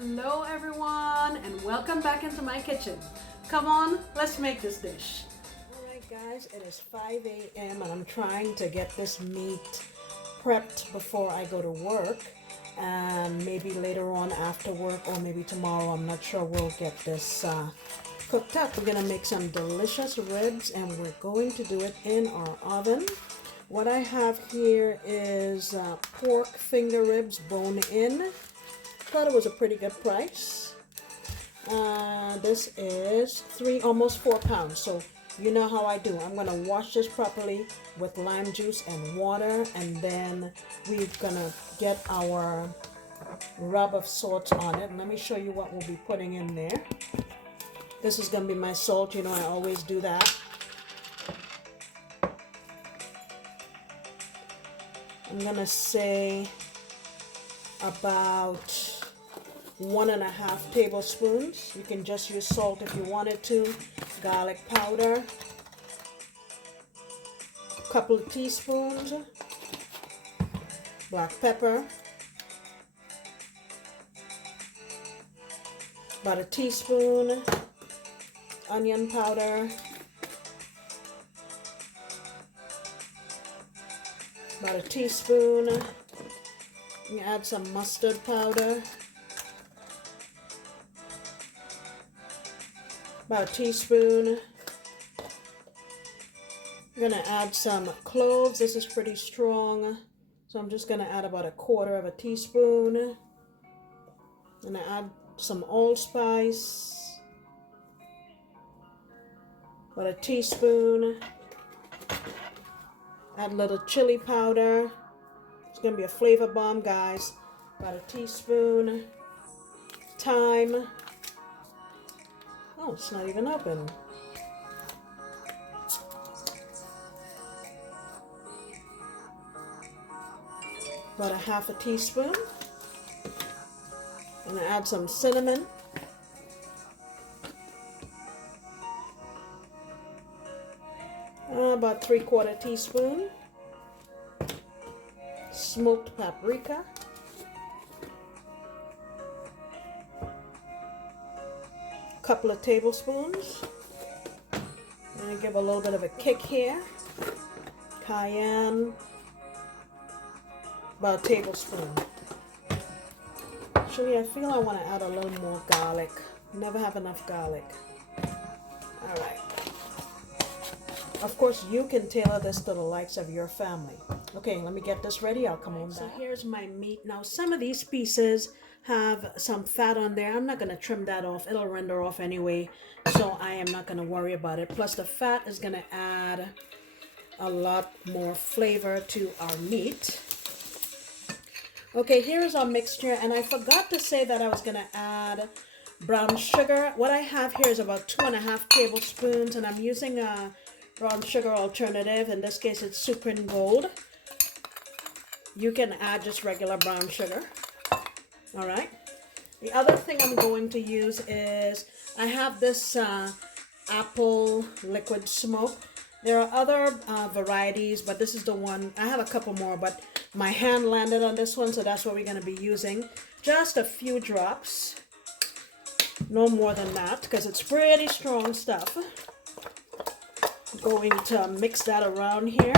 Hello everyone and welcome back into my kitchen. Come on, let's make this dish. Alright guys, it is 5 a.m. and I'm trying to get this meat prepped before I go to work, and maybe later on after work or maybe tomorrow, I'm not sure, we'll get this cooked up. We're gonna make some delicious ribs and we're going to do it in our oven. What I have here is pork finger ribs bone in. Thought it was a pretty good price. This is almost 4 pounds. So you know how I do. I'm gonna wash this properly with lime juice and water, and then we're gonna get our rub of salt on it. And let me show you what we'll be putting in there. This is gonna be my salt. You know I always do that. I'm gonna say about 1.5 tablespoons. You can just use salt if you wanted to. Garlic powder, a couple of teaspoons. Black pepper, about a teaspoon. Onion powder, about a teaspoon. You add some mustard powder, about a teaspoon. I'm gonna add some cloves. This is pretty strong, so I'm just gonna add about 1/4 teaspoon. I'm gonna add some allspice, about a teaspoon. Add a little chili powder. It's gonna be a flavor bomb, guys. About a teaspoon. Thyme. Oh, it's not even open. About 1/2 teaspoon. I'm gonna add some cinnamon. About 3/4 teaspoon. Smoked paprika. Couple of tablespoons. I'm gonna give a little bit of a kick here. Cayenne, about a tablespoon. Actually, I feel I want to add a little more garlic. Never have enough garlic. All right. Of course, you can tailor this to the likes of your family. Okay, let me get this ready. I'll come on back. So here's my meat. Now, some of these pieces have some fat on there. I'm not going to trim that off. It'll render off anyway, so I am not going to worry about it. Plus, the fat is going to add a lot more flavor to our meat. Okay, here is our mixture, and I forgot to say that I was going to add brown sugar. What I have here is about 2.5 tablespoons, and I'm using a brown sugar alternative. In this case, it's Supreme Gold. You can add just regular brown sugar. All right. The other thing I'm going to use is I have this apple liquid smoke. There are other varieties, but this is the one. I have a couple more, but my hand landed on this one, so that's what we're going to be using. Just a few drops. No more than that, because it's pretty strong stuff. Going to mix that around here,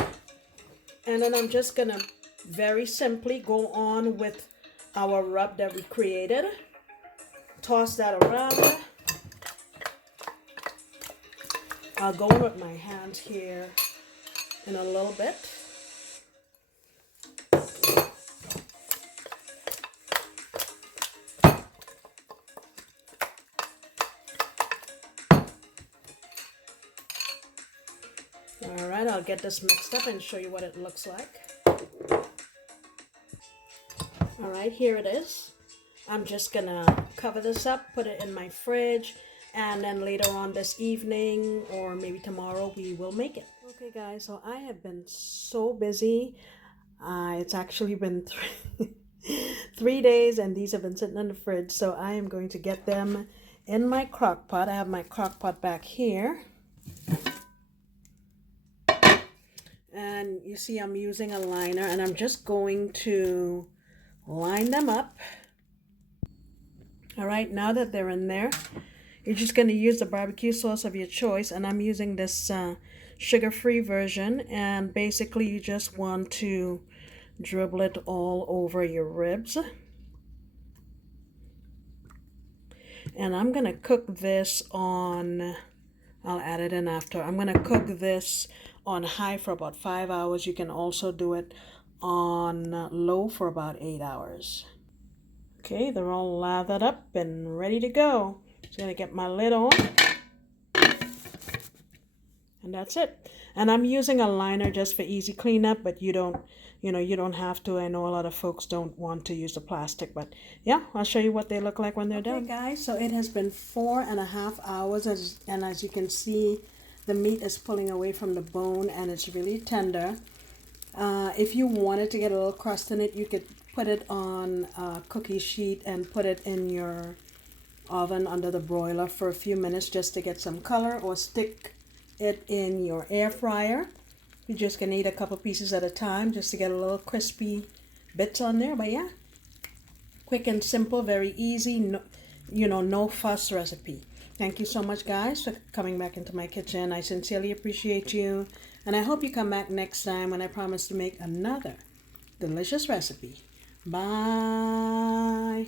and then I'm just gonna very simply go on with our rub that we created. Toss that around. I'll go in with my hands here in a little bit. All right, I'll get this mixed up and show you what it looks like. All right, here it is. I'm just gonna cover this up, put it in my fridge, and then later on this evening or maybe tomorrow we will make it. Okay guys, so I have been so busy. It's actually been 3 days, and these have been sitting in the fridge, so I am going to get them in my crock pot. I have my crock pot back here. And you see I'm using a liner, and I'm just going to line them up. All right, now that they're in there, you're just going to use the barbecue sauce of your choice, and I'm using this sugar-free version, and basically you just want to dribble it all over your ribs. And I'm going to cook this on, I'll add it in after. I'm going to cook this on high for about 5 hours. You can also do it on low for about 8 hours. Okay, they're all lathered up and ready to go. Just going to get my lid on. And that's it. And I'm using a liner just for easy cleanup, but you don't have to. I know a lot of folks don't want to use the plastic, but yeah, I'll show you what they look like when they're done. Okay, guys, so it has been 4.5 hours, and as you can see, the meat is pulling away from the bone, and it's really tender. If you wanted to get a little crust in it, you could put it on a cookie sheet and put it in your oven under the broiler for a few minutes just to get some color, or stick it in your air fryer. You're just gonna eat a couple pieces at a time just to get a little crispy bits on there. But yeah, quick and simple, very easy, no fuss recipe. Thank you so much, guys, for coming back into my kitchen. I sincerely appreciate you, and I hope you come back next time when I promise to make another delicious recipe. Bye.